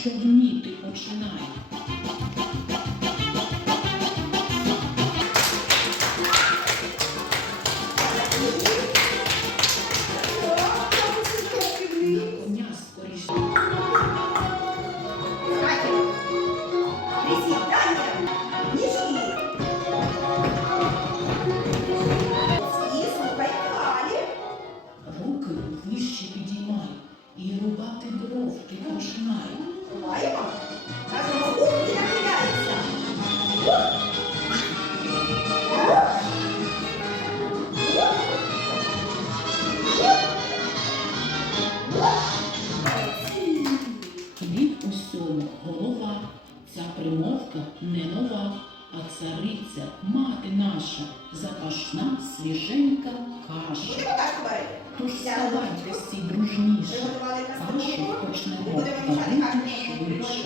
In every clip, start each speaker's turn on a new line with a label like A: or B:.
A: І слухай.
B: Руки вище підіймай і рубати бровки починай.
A: Маємо. Кажемо, ух, і.
B: Від усьому голова. Ця примовка не нова, цариця, мати наша, запашна свіженька каша.
A: Будемо кашку варити.
B: Тож ставайте всі дружніше, кашу почнемо варити швидше.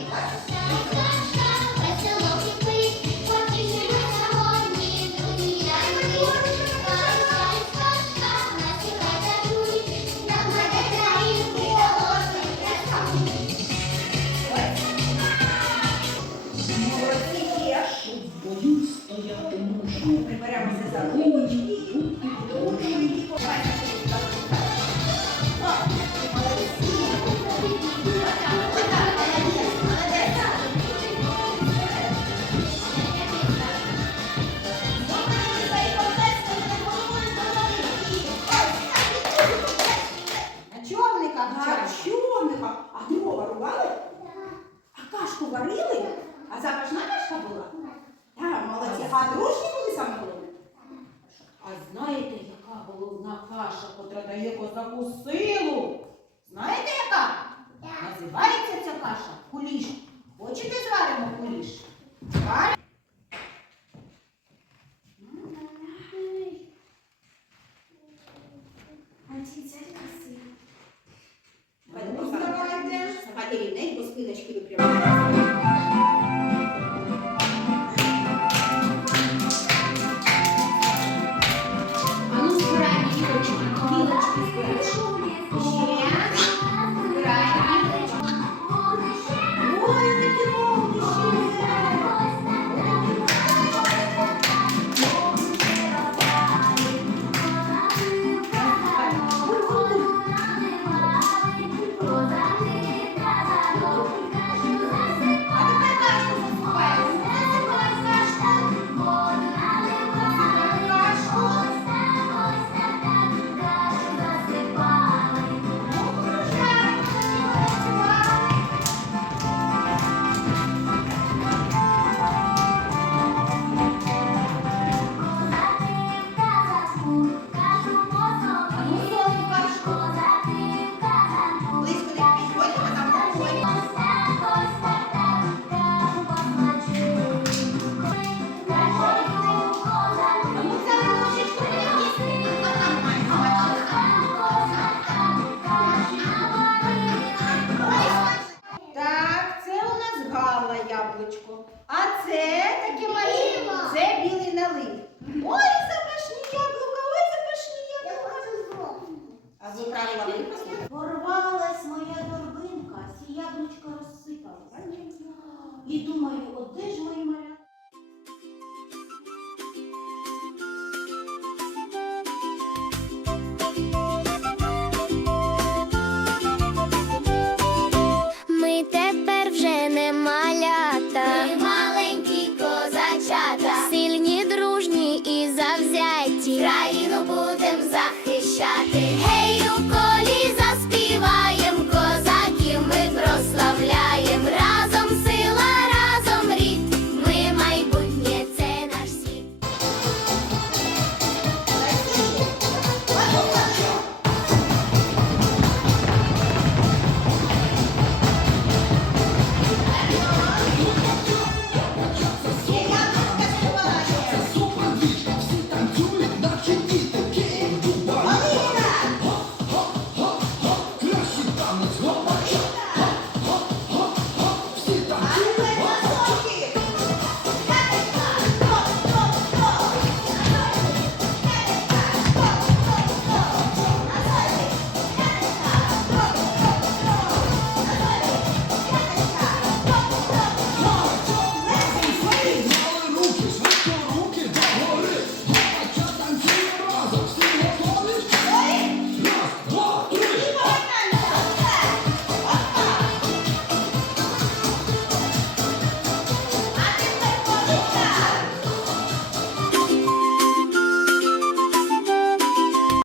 C: На човниках
A: На
C: вчать.
A: човниках. А дрова рубали? А кашку варили? А запашна кашка була? Так, молодці. А дружні
C: знаєте, яка головна каша, котра дає козаку силу? Знаєте яка? Називається ця каша куліш. Хочете зваримо куліш? Зваримо. яблучко. А це таке